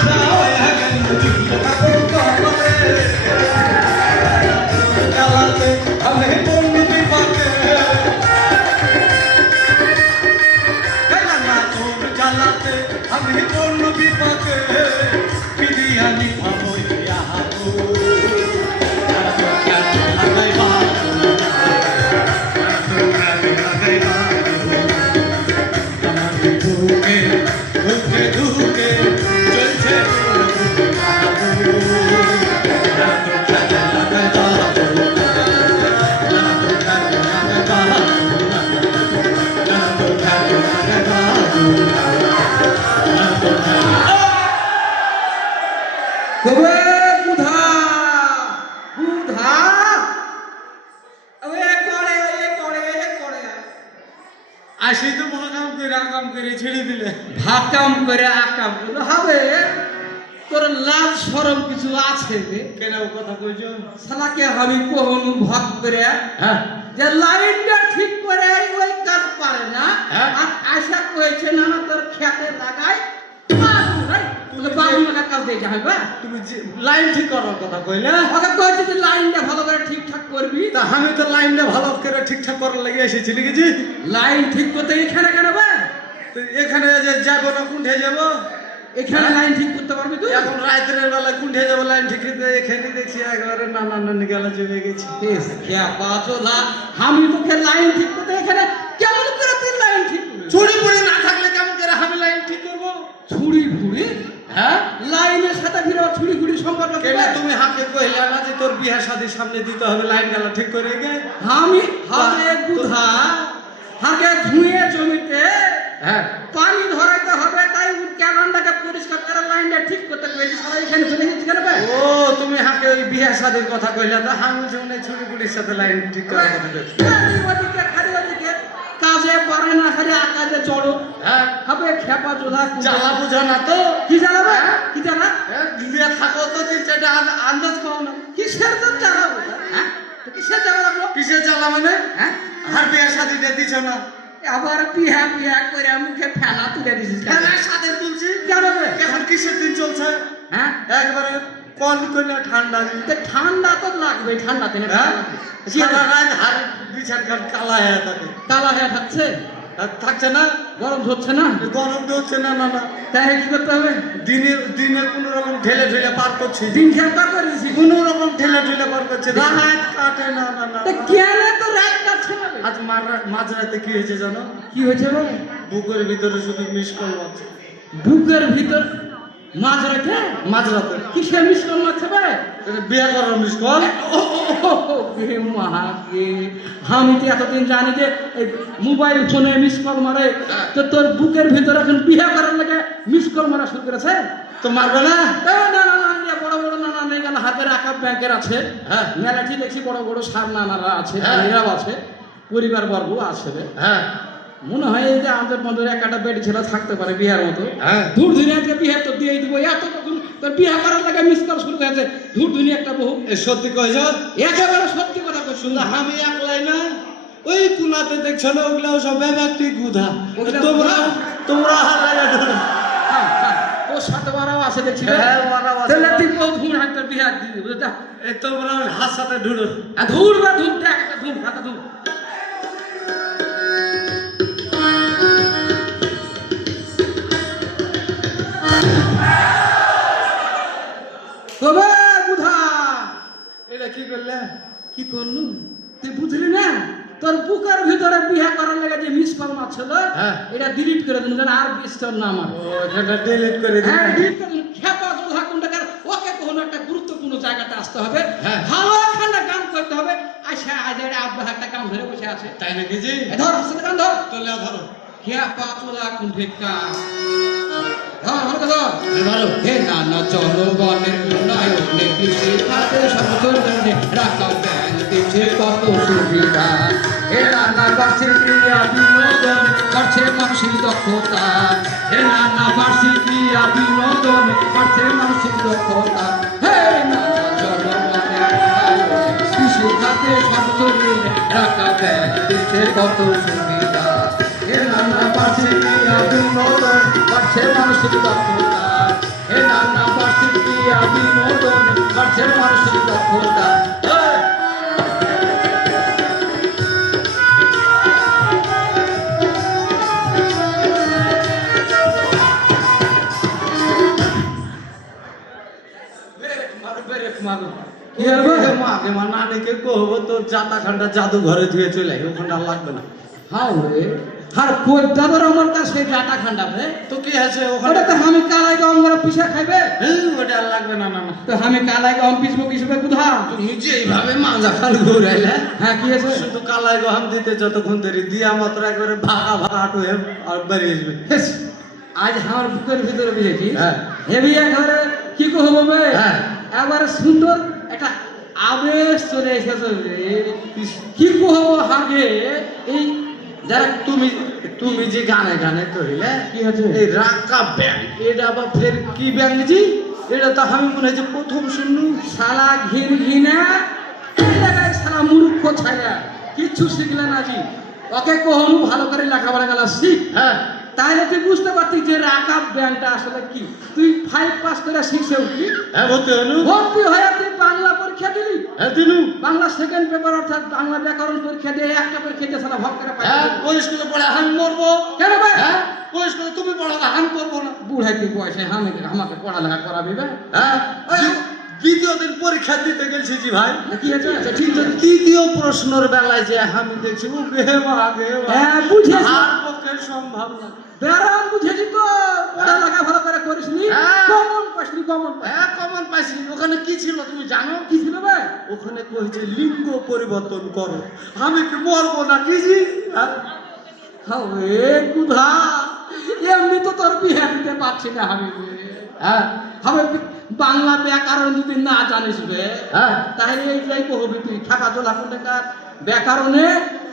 আমি রে কেন কথা কইছ? শালাকে আমি কহন ভাগ করে হ্যাঁ। যে লাইনটা ঠিক করে ওই কাজ পারে না হ্যাঁ। আর আশা করেছে না না তোর খেতে লাগাই তুমি লাইন ঠিক করার কথা কইলে। ওকে কয়েছে যে লাইনটা ভালো করে ঠিকঠাক করবি। তা আমি তো লাইনটা ভালো করে ঠিকঠাক করার লেগে এসেছি লিখেছি লাইন ঠিক করতে এখানে কেন বা? এখানে যে যাব না কোনঠে যাব? এখানে হ্যাঁ। লাইন ঠিক করতে পারবি তুই? এখন রাতের বেলা কোনঠে যাব লাইন ঠিক করতে এখানে দেখছি একবারে নানা নানি গেলা জমে গেছি। আমি তোকে লাইন ঠিক করতে এখানে কেমন করে তুই লাইন ঠিক চুরি পুরি না থাকলে কেমন করে আমি লাইন ঠিক করব? ছুরি ভুড়ি হ্যাঁ? লাইনের সাথে ফিরে ছুরি ভুড়ি সম্পর্ক কেন তুমি হাকে কইলে না যে তোর বিয়ে শাদির সামনে দিতে হবে লাইন গেলা ঠিক করে গে আমি? হাতে বুধা। হাতে ধুয়ে জমিতে হ্যাঁ। পানি ধরাইতে হবে তাই ক্যালেন্ডারকে পরিষ্কার করে লাইনটা ঠিক করতে কইছি সবাই এখানে চলে গেছি কেন ও তুমি হাকে ওই বিয়ে শাদির কথা কইলা তো আমি শুনে ছুরি পুলির সাথে লাইন ঠিক। খালি ওদিকে খালি ওদিকে কাজে পারে না খালি আকাজে চড়ো। হ্যাঁ। হবে খেপা চোধা জ্বালা বুঝো না তো। কি জ্বালাবে কি জ্বালা? হ্যাঁ, থাকো তো চারটা আন- আন্দাজ পাও না। কিসের তো জ্বালাবো হ্যাঁ। তো কিসের জ্বালাবো কিসের জ্বালা মানে? হ্যাঁ। আর বিয়ে শাদিটা দিছ না? আবার বিহা বিহা করে মুখে ফেলা তুলে দিছিস কেন? হ্যাঁ সাথে তুলছি? কেন? এখন কিসের দিন চলছে? হ্যাঁ? একবারে কন কইলে ঠান্ডা দিন তো ঠান্ডা তো লাগবে ঠান্ডা দিনে হ্যাঁ? সারা রাত হার বিছান খান কালা হয়ে থাকে। কালা হয়ে থাকছে? থাকছে না? গরম ধরছে না? গরম তো হচ্ছে না না না। তাই কি করতে হবে? দিনে দিনে কোন রকম ঠেলে ঠেলে পার করছি। দিন খেয়ে পার করে দিছি কোন রকম ঠেলে ঠেলে পার করছে। রাত কাটে না না না তো কেন? আজ মাঝরাতে কি হয়েছে জানো? কি হয়েছে রে? বুকের ভিতরে শুধু মিস কল আছে বুকের ভিতর মাঝ রেখে মাঝরাতে। কিসের মিশ্রণ মারছে বে? এটা বিয়ে করার মিস কল। আমি তো এতদিন জানি যে মোবাইল ফোনে মিস কল মারে। তো তোর বুকের ভিতরে এখন বিয়ে করার লাগে মিস কল মারা শুরু করেছে? তো মারবে না? না না বড় বড় নানা নেই গেল হাতে ব্যাংকের আছে? হ্যাঁ। মেলাটি দেখছি বড় বড় সার নানারা আছে হ্যাঁ। আছে। পরিবার বর্গ আছে রে। হ্যাঁ। মনে হয় যে আমাদের বন্ধুর একটা বেড ছেলে থাকতে পারে বিয়ার মতো। হ্যাঁ। দূর দুনিয়া আজকে বিয়ে তো দিয়ে দিব এত তোর বিয়ে করার লাগে মিস কল শুরু হয়েছে দূর দুনিয়া একটা বহু এ সত্যি কইছ একেবারে সত্যি কথা কই শুধু আমি একলাই না। ওই কুনাতে দেখছ না ওগুলা সব ব্যক্তি গুধা। তোমরা? তোমরা হারালে হ্যাঁ, হ্যাঁ, ও সাথে বারাও আছে দেখছি। হ্যাঁ, ওরাও আছে। তাহলে তুই বহু ধুম হাতে বিয়ে দিয়ে দিবি বুঝলি এই তোমরা হাত সাথে আর ধুর বা ধুম দেখ একটা ধুম হাতে ধুম এটা ডিলিট করে দিন যেন আর বিস্তর না আমার এটা ডিলিট করে দিই হ্যাঁ ডিলিট করে দিন খেপা যোধা ওকে কোনো একটা গুরুত্বপূর্ণ জায়গাতে আসতে হবে। হ্যাঁ। ভালো খানা গান করতে হবে। আচ্ছা আজ আব্বা একটা গান ধরে বসে আছে। তাই নাকি জি? ধর হাসতে গান ধর। চলে ধরো। খেপা যোধা ধর ধর ধরো হে নানা চলো বার্ষিক ক্রিয়া বিনোদন করছে মানসিক দক্ষতা। হে নানা বার্ষিক ক্রিয়া বিনোদন করছে মানসিক দক্ষতা। হে নানা সংশোধনে রাখা দিচ্ছে কত সুবিধা। হে নানা বার্ষিক ক্রিয়া বিনোদন করছে মানসিক দক্ষতা। হে নানা বিনোদনে বাড়ছে মানসিক দক্ষতা। জাতা খান্ডা জাদু ঘরে ধুয়ে চলে আয়, ওখানটা লাগবে না। হাও রে আর কই দাদর আমার কাছে ডাটা খান্ডা রে তো কি আছে ওটা তো আমি কালাই গম ধরে পিছা খাইবে। এই, ওটা আর লাগবে না না তো আমি কালাই গম পিছবো কিসবে কুধা তুমি যে এইভাবে মাজা খান ঘুরাইলে হ্যাঁ কি আছে? শুধু কালাই গহাম দিতে যতক্ষণ দেরি দিয়া মাত্র একবারে ভাগা ভাগা হয়ে আর বেরিয়ে আসবে। হেস, আজ আমার বুকের ভিতরে বুঝেছি হ্যাঁ। হেবি একবারে কি কহবো বে? হ্যাঁ। একবারে সুন্দর একটা আবেশ চলে এসেছে রে। কি কহবো আগে এই যারা তুমি তুমি যে গানে গানে কহিলে কি আছে এই রাকা ব্যাংক এটা আবার ফের কি ব্যাংক জি? এটা তো আমি মনে হচ্ছে প্রথম শুনলু শালা ঘিন ঘিনা শালা মূর্খ ছায়া। কিচ্ছু শিখলে না জি। ওকে কহনু ভালো করে লেখাপড়া গেল শিখ হ্যাঁ। তাহলে তুই বুঝতে পারতিস যে রাকাব ব্যাংকটা আসলে কি। তুই ফাইভ পাস করে শিখে উঠবি। হ্যাঁ ভর্তি হনু ভর্তি হয়ে বাংলা পরীক্ষা দিলি হ্যাঁ দিলু বাংলা সেকেন্ড পেপার অর্থাৎ বাংলা ব্যাকরণ পরীক্ষা দিয়ে একটা পরীক্ষা দিয়ে সারা ভক করে পাই হ্যাঁ ওই স্কুলে পড়ে আমি মরবো? কেন ভাই? হ্যাঁ ওই স্কুলে তুমি পড়ালে আমি করব না। বুড়াই তুই বয়সে আমি আমাকে পড়ালেখা করাবি বে হ্যাঁ দ্বিতীয় দিন পরীক্ষা দিতে গেছি জি ভাই। কি কিন্তু তৃতীয় প্রশ্নের বেলায় যে আমি দেখছি ও গে হ্যাঁ, বুঝেছি। আর পক্ষে সম্ভব না। বেড়ান বুঝেছি তো। পড়ালেখা ভালো করে করিসনি? হ্যাঁ। কমন পাসনি কমন হ্যাঁ কমন পাইছি ওখানে কি ছিল তুমি জানো কি ছিল বে? ওখানে কইছে লিঙ্গ পরিবর্তন করো। আমি কি মরবো না কি জি? হ্যাঁ? কুধা এমনি তো তোর বিয়ে দিতে পারছি না আমি হ্যাঁ? হবে বাংলা ব্যাকরণ যদি না জানিস বে হ্যাঁ। তাহলে এই যাই কহবি তুই ঠাকা তোলা কোনটাকার ব্যাকরণে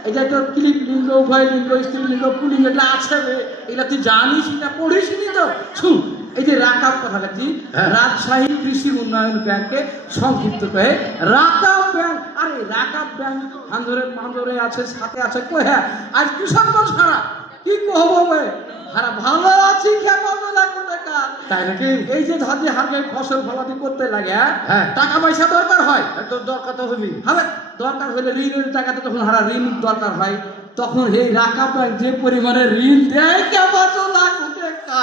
এই যে তোর ক্লিপ লিঙ্গ উভয় লিঙ্গ স্ত্রী লিঙ্গ পুলিঙ্গ এগুলো আছে বে এগুলা তুই জানিস না পড়িস নি তো? শুন এই যে রাকাব কথা বলছি হ্যাঁ। রাজশাহী কৃষি উন্নয়ন ব্যাংকে সংক্ষিপ্ত কয়ে রাকাব ব্যাংক আরে রাকাব ব্যাংক আন্দরে মান্দরে আছে সাথে আছে কয়ে আজ কৃষক বল সারা কি কহবো সারা ভালো আছি কেমন লাগবে তাই নাকি? এই যে ধারে হারবে ফসল ফলাদি করতে লাগে হ্যাঁ? হ্যাঁ। টাকা পয়সা দরকার হয়? দরকার তো হবি হবে? দরকার হলে ঋণের টাকাতে তখন হারা ঋণ দরকার হয় তখন এই রাখা ব্যাংক যে পরিমাণে ঋণ দেয় কেমন লাখ টাকা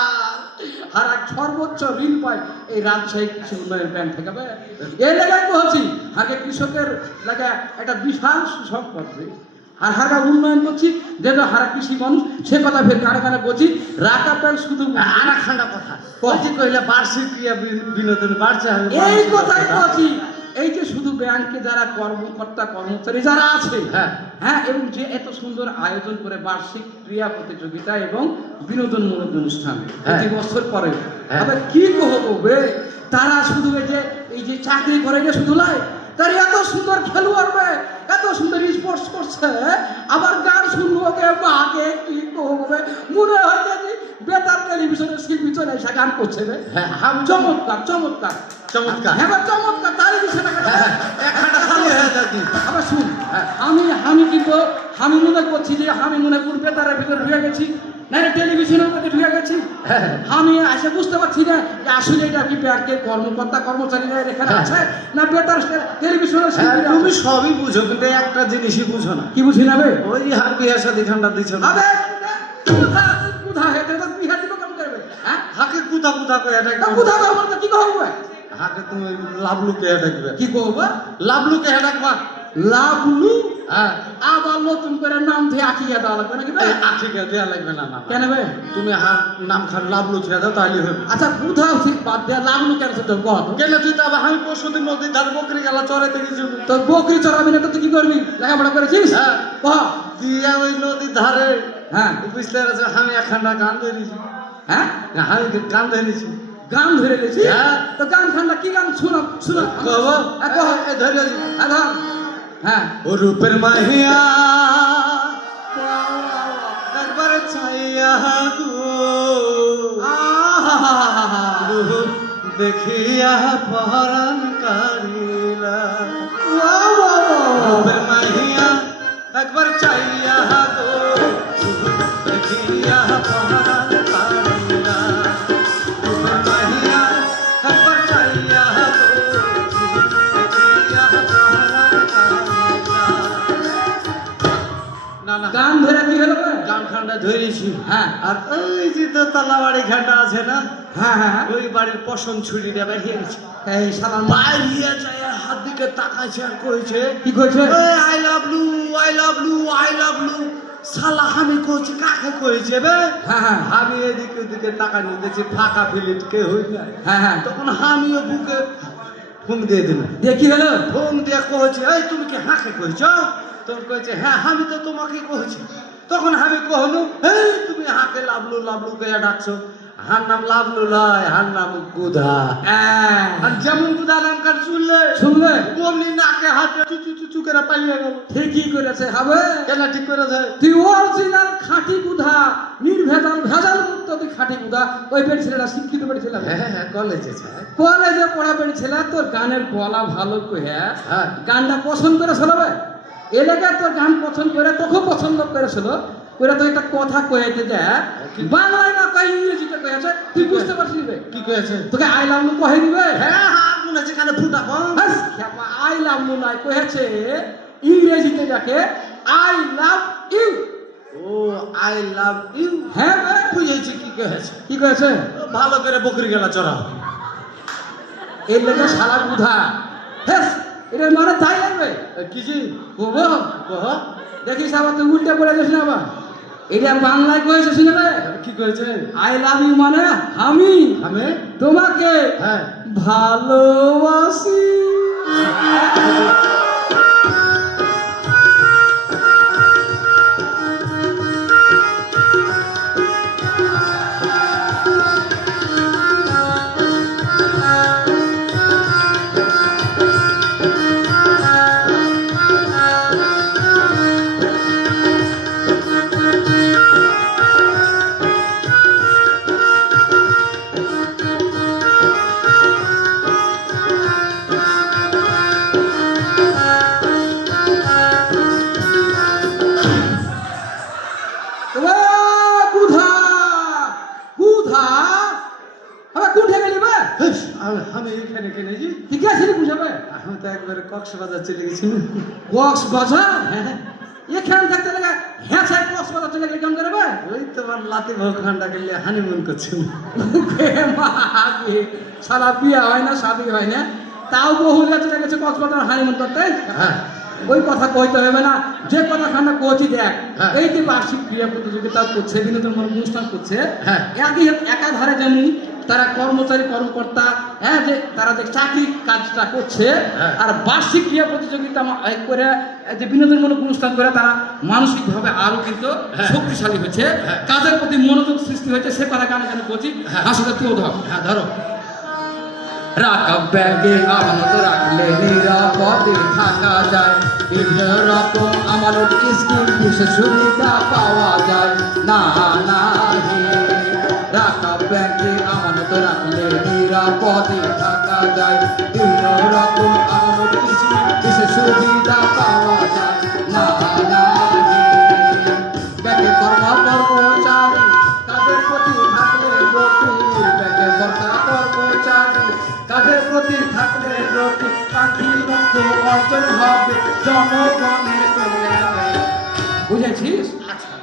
হারা সর্বোচ্চ ঋণ পায় এই রাজশাহী কৃষি উন্নয়ন ব্যাংক থেকে। এই এলাকায় বলছি আগে কৃষকের লাগা একটা বিশাল সুসম্পদ করছে আর হারা উন্নয়ন করছি যেন হারা কৃষি মানুষ সে কথা ফের কানে কানে বলছি রাখা প্রায় শুধু আর খান্ডা কথা যে কইলে বার্ষিক ক্রিয়া বিনোদন বাড়ছে এই কথাই কথা। এই যে শুধু ব্যাংকে যারা কর্মকর্তা কর্মচারী যারা আছে হ্যাঁ। হ্যাঁ এবং যে এত সুন্দর আয়োজন করে বার্ষিক ক্রিয়া প্রতিযোগিতা এবং বিনোদনমূলক অনুষ্ঠান প্রতি বছর পরে হ্যাঁ। আবার কি কহবো বে তারা শুধু এই যে এই যে চাকরি করে যে শুধু নয় তার এত সুন্দর খেলোয়াড় বে এত সুন্দর স্পোর্টস করছে আবার গান শুনব কে আগে কি কহবো বে মনে হয় যে বেতার টেলিভিশনের শিল্পী চলে এসে গান করছে বে হ্যাঁ চমৎকার চমৎকার। চমৎকার। হ্যাঁ চমৎকার একখানা খালি হয়ে আবার শুন আমি আমি কিন্তু আমি মনে করছি যে আমি মনে করি বেতারের ভিতরে ঢুকে গেছি। না টেলিভিশনের মধ্যে ঢুকে গেছি। হ্যাঁ। আমি আসে বুঝতে পারছি না যে আসলে এটা কি ব্যাংকের কর্মকর্তা কর্মচারীরা এখানে আছে না বেতার টেলিভিশনের হ্যাঁ, তুমি সবই বুঝো কিন্তু একটা জিনিসই বুঝো না। কি বুঝি না ওই হার বিয়া শাদি খান্ডা দিছ না। কুতা কুতা করে এটা তা কোথা তো কি কহবো হাকে তুমি লাভলুকে ডাকবে কি কহবো লাভলুকে ডাকবা লাভলু হ্যাঁ। আবার নতুন করে নাম দিয়ে আঁকিয়ে দেওয়া লাগবে নাকি? এই আঠিকে দেয়া লাগবে না না। কেন বে তুমি হার নাম খান লাভলু ছেড়ে দাও তাহলে হবে। আচ্ছা কোথাও ঠিক বাদ দেওয়া লাগল কেন সেটা কত গেলে তুই তো আমি পরশু দিন নদীর ধারে বকরি গেলা চড়াইতে গেছি তোর বকরি চড়াবি না তো তুই কি করবি? লেখাপড়া করেছিস? হ্যাঁ। কহ দিয়া ওই নদীর ধারে হ্যাঁ। পারছ আমি একখানা গান ধরেছি। হ্যাঁ? আমি গান ধরেছি গান ধরে হ্যাঁ। তো গান খান্না কি গান? শুনো শুনো। কব কহ। এ ধরে ধর। হ্যাঁ। ও রূপের মাহিয়া। একবার ছাইয়া গো। দেখিয়া পরাণ কারিলা। রূপের মাহিয়া একবার চাইয়া বুঝছি হ্যাঁ। আর ওই যে দোতলা বাড়ি ঘাটা আছে না হ্যাঁ হ্যাঁ হ্যাঁ। ওই বাড়ির পশম ছুরিটা বেরিয়ে গেছে। এই শালার মা বাইরিয়ে যায় হাত দিকে তাকাইছে আর কইছে কি কইছে? আই লাভ লু আই লাভ লু আই লাভ লু সালা আমি কইছি কাকে কইছে বে? হ্যাঁ হ্যাঁ। আমি এদিকে ওদিকে টাকা নিতেছি ফাঁকা ফিলিট কে হই না। হ্যাঁ হ্যাঁ। তখন আমিও বুকে ফোন দিয়ে দিলাম দেখি হলো? ফোন দিয়ে কইছে এই তুমি কি হাঁকে কইছো? তখন কইছে হ্যাঁ আমি তো তোমাকে কইছি। তখন আমি কহনু এই তুমি হাতে লাভলু লাভলু কে ডাকছো। হার নাম লাভলু লয় হার নাম গুধা। হ্যাঁ। আর যেমন গুধা নাম কার শুনলে? শুনলে? অমনি নাকে হাতে চুচু চুচু করে পালিয়ে গেল। ঠিকই করেছে হবে? কেন ঠিক করেছে? তুই অরিজিনাল খাঁটি গুধা নির্ভেজাল ভেজাল মুক্ত তুই খাঁটি গুধা। ওই পেট ছেলেটা শিক্ষিত পেট ছেলে হ্যাঁ হ্যাঁ কলেজে কলেজে পড়া পেট ছেলে তোর গানের গলা ভালো কহে হ্যাঁ। গানটা পছন্দ করে শোনাবে? এলাকায় তোর গান পছন্দ করে তোকে পছন্দ করেছিল। ওরা তো একটা কথা কয়েছে যে বাংলায় না কই ইংরেজিতে কয়েছে। তুই বুঝতে পারছিস রে? কি কয়েছে? তোকে আই লাভ ইউ কহে দিবে? হ্যাঁ হ্যাঁ মনে কানে ফুটা কম আই লাভ ইউ নাই কয়েছে। ইংরেজিতে যাকে আই লাভ ইউ। ও আই লাভ ইউ। হ্যাঁ। বুঝেছি কি কয়েছে। কি কয়েছে? ভালো করে বকরি গেলা চড়া এর লেগে শালা বুধা। হ্যাঁ এটা মানে তাই লাগবে? কি জি বলব? কহ দেখিস আবার তুই উল্টে পড়ে যাস না আবার। এটা বাংলায় কয়েছে শুনে রে কি কয়েছে? আই লাভ ইউ মানে আমি। আমি? তোমাকে হ্যাঁ। ভালোবাসি। আমি- আমি এখানে কেনে জি ঠিক আছে বুঝাবে আমি তো একবারে কক্সবাজার চলে গেছি। কক্সবাজার? এখান থাকতে লাগা হ্যাঁ সাই কক্সবাজার চলে গেলে কেমন করবে ওই তোমার লাতি ভোগ খান্ডা করলে হানিমুন করছি সারা বিয়ে হয় না শাদি হয় না। তাও বহুলিয়া চলে গেছে কক্সবাজার হানিমুন করতে। হ্যাঁ। ওই কথা কইতে হবে না। যে কথা খান্ডা কচি দেখ হ্যাঁ। এই যে বার্ষিক ক্রীড়া প্রতিযোগিতা করছে বিনোদন অনুষ্ঠান করছে হ্যাঁ। একই একাধারে যেমন তারা কর্মচারী কর্মকর্তা হ্যাঁ যে তারা যে চাকরি কাজটা করছে হ্যাঁ। আর বার্ষিক ক্রিয়া প্রতিযোগিতা করে যে বিনোদনমূলক অনুষ্ঠান করে তারা মানসিকভাবে আরও কিন্তু হ্যাঁ। শক্তিশালী হচ্ছে হ্যাঁ। কাজের প্রতি মনোযোগ সৃষ্টি হয়েছে সে কথা গানে গানে বলছি। হাসিটা তুইও ধর হ্যাঁ ধরো রাখা ব্যাগে আমানত রাখলে নিরাপদে থাকা যায় বিভিন্ন রকম আমানত স্কিম বিশেষ সুবিধা পাওয়া যায় না না নিরাপদে থাকা যায় বিভিন্ন রকম স্কিম বিশেষ সুবিধা পাওয়া যায়। না না হে ব্যাগে কর্মচারী কাজের প্রতি থাকলে কর্মচারী কাজের প্রতি থাকলে লক্ষ্য অর্জন হবে। জনগণের বুঝেছিস? আচ্ছা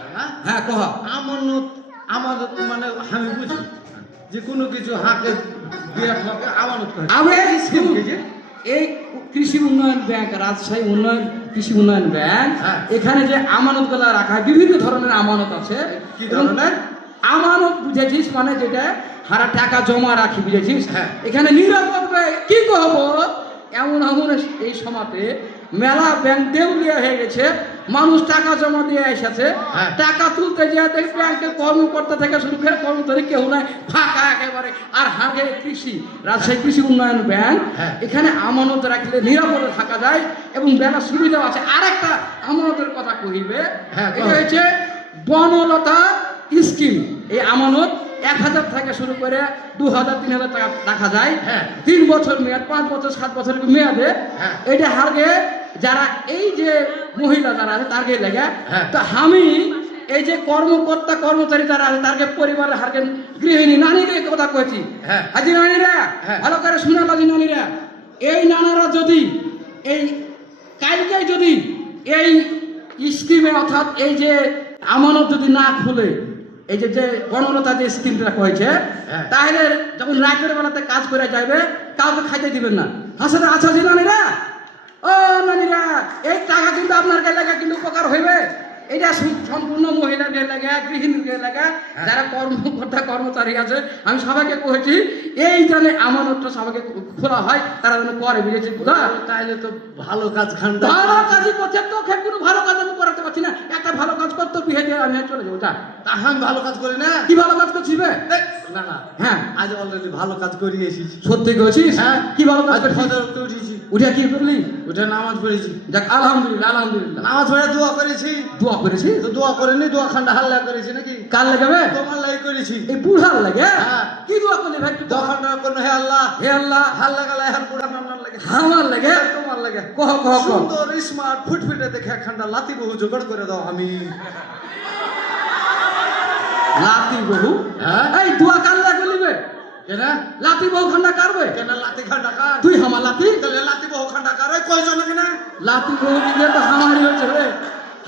হ্যাঁ কহ। আমানত আমানত মানে আমি বুঝি যে কোনো কিছু হাঁকে এই কৃষি উন্নয়ন ব্যাংক রাজশাহী উন্নয়ন কৃষি উন্নয়ন ব্যাংক হ্যাঁ। এখানে যে আমানতগুলা রাখা হয়, বিভিন্ন ধরনের আমানত আছে কি ধরনের? আমানত বুঝেছিস মানে যেটা হারা টাকা জমা রাখি বুঝেছিস হ্যাঁ। এখানে নিরাপদ কি করব এমন এমন এই সমাতে মেলা ব্যাংক দেউলিয়া হয়ে গেছে মানুষ টাকা জমা দিয়ে এসেছে হ্যাঁ। টাকা তুলতে যে দেখ ব্যাংকের কর্মকর্তা থেকে শুরু করে কর্মচারী কেউ নাই ফাঁকা একেবারে আর হাগে কৃষি রাজশাহী কৃষি উন্নয়ন ব্যাংক হ্যাঁ। এখানে আমানত রাখলে নিরাপদে থাকা যায় এবং বেলা সুবিধাও আছে আরেকটা আমানতের কথা কহিবে হ্যাঁ, এটা। হচ্ছে বনলতা স্কিম এই আমানত এক হাজার থেকে শুরু করে দু হাজার তিন হাজার টাকা রাখা যায়। তিন বছর মেয়াদ পাঁচ বছর সাত বছর মেয়াদে। এটা হারগে যারা এই যে মহিলা যারা আছে তারকে লেগে হ্যাঁ। তো আমি এই যে কর্মকর্তা কর্মচারী যারা আছে তারকে পরিবারের হারকে গৃহিণী নানিরে কথা কয়েছি হ্যাঁ। হাজি নানিরা হ্যাঁ। ভালো করে শুনে লাগি নানিরা এই নানারা যদি এই কালকে যদি এই স্কিমে অর্থাৎ এই যে আমানত যদি না খুলে এই যে যে বনলতা যে স্কিমটা হয়েছে হ্যাঁ। তাহলে যখন রাতের বেলাতে কাজ করে যাবে কাউকে খাইতে দিবেন না হাসলে আচ্ছা জি নানিরা ও নানিরা এই টাকা কিন্তু আপনার লাগা কিন্তু উপকার হইবে। এটা সম্পূর্ণ মহিলার গায়ে লাগা গৃহিণীর গায়ে লাগা যারা কর্মকর্তা কর্মচারী আছে। আমি সবাইকে কহেছি এই জানে আমানতটা সবাইকে খোলা হয় তারা যেন করে বুঝেছি বুঝা তাইলে তো ভালো কাজ ভালো কাজই করছে তো কোনো ভালো কাজ আমি করাতে পারছি না। একটা ভালো কাজ করতো বিহে দিয়ে আমি চলে যাব যা। আমি ভালো কাজ করি না? কি ভালো কাজ করছি না না। হ্যাঁ। আজ অলরেডি ভালো কাজ করি এসেছি। সত্যি করেছিস? হ্যাঁ। কি ভালো কাজ করছিস? উঠেছি। উঠে কি করলি? উঠে নামাজ পড়েছি। দেখ আলহামদুলিল্লাহ আলহামদুলিল্লাহ। নামাজ পড়ে দোয়া করেছি। দোয়া করেছিস? তো দোয়া করিনি দোয়া খান্ডা হাল্লা করেছি নাকি? কার লাগাবে তোমার লাই করেছি। এই বুড়ার লাগে? হ্যাঁ। কি দোয়া করলি ভাই দোয়া খান্ডা করল হে আল্লাহ। হে আল্লাহ। হাল্লা গালা এখন পুরা নাম লাগে। আমার লাগে? তোমার লাগে। কহ কহ সুন্দর স্মার্ট ফুটফুটে দেখে খান্ডা লাতি বহু জোগাড় করে দাও আমি। লাতি বহু? হ্যাঁ? এই দোয়া কার লাগে লিবে কেন? লাতি বহু খান্ডা কারবে কেন লাতি খান্ডা কার? তুই হামা লাতি? তাহলে লাতি বহু খান্ডা কার? কয়জন কেন লাতি বহু দিলে তো হামারি হচ্ছে রে?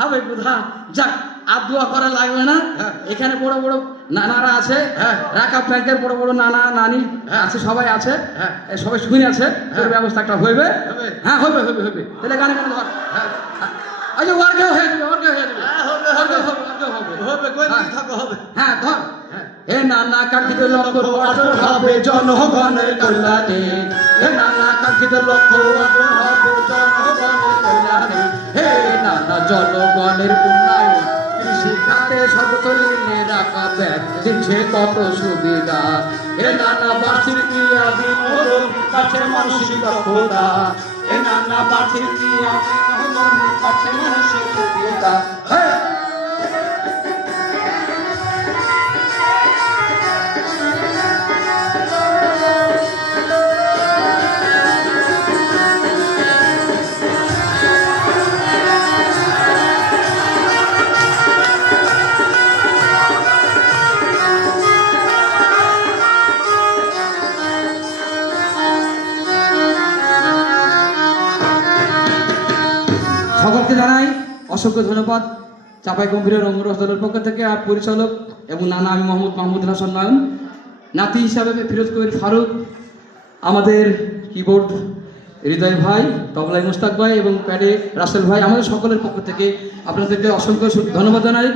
হবে বুধা যাক আর দোয়া করা লাগবে না হ্যাঁ। এখানে বড় বড় নানারা আছে হ্যাঁ। রাখা ব্যাংকের বড় বড় নানা নানি হ্যাঁ। আছে সবাই আছে হ্যাঁ। সবাই শুনে আছে। ব্যবস্থা একটা হইবে। হ্যাঁ হবে হবে হবে তাহলে গানে গানে ধর হ্যাঁ আচ্ছা ওয়ার্কে হয়ে যাবে ওয়ার্কে হয়ে যাবে হ্যাঁ, হবে, হবে। হবে হবে হবে হ্যাঁ। হ্যাঁ ধর হ্যাঁ। হে নানা কাঙ্ক্ষিত লক্ষ্য অটল হবে জনগণের কল্যাণে। হে নানা কাঙ্ক্ষিত লক্ষ্য অটল হবে জনগণের কল্যাণে। হে নানা জনগণের উন্নয়ন কৃষি খাতে সর্বতলীনে রাখা ব্যাগ দিচ্ছে কত সুবিধা। হে নানা বার্ষিক ক্রিয়া বিনোদন, কাছে মানসিক দক্ষতা। হে নানা বার্ষিক ক্রিয়া কাছে মানসিক সুবিধা। হে সকলকে জানাই অসংখ্য ধন্যবাদ। চাপাই গম্ভীরের রঙ্গরস দলের পক্ষ থেকে আর পরিচালক এবং নানা আমি মোহাম্মদ মাহমুদ হাসান নয়ন নাতি হিসাবে ফিরোজ কবির ফারুক, আমাদের কিবোর্ড হৃদয় ভাই, তবলাই মুস্তাক ভাই এবং প্যাডে রাসেল ভাই, আমাদের সকলের পক্ষ থেকে আপনাদেরকে অসংখ্য ধন্যবাদ জানাই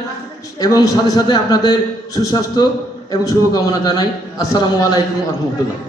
এবং সাথে সাথে আপনাদের সুস্বাস্থ্য এবং শুভকামনা জানাই। আসসালামু আলাইকুম রহমতুল্লাহ।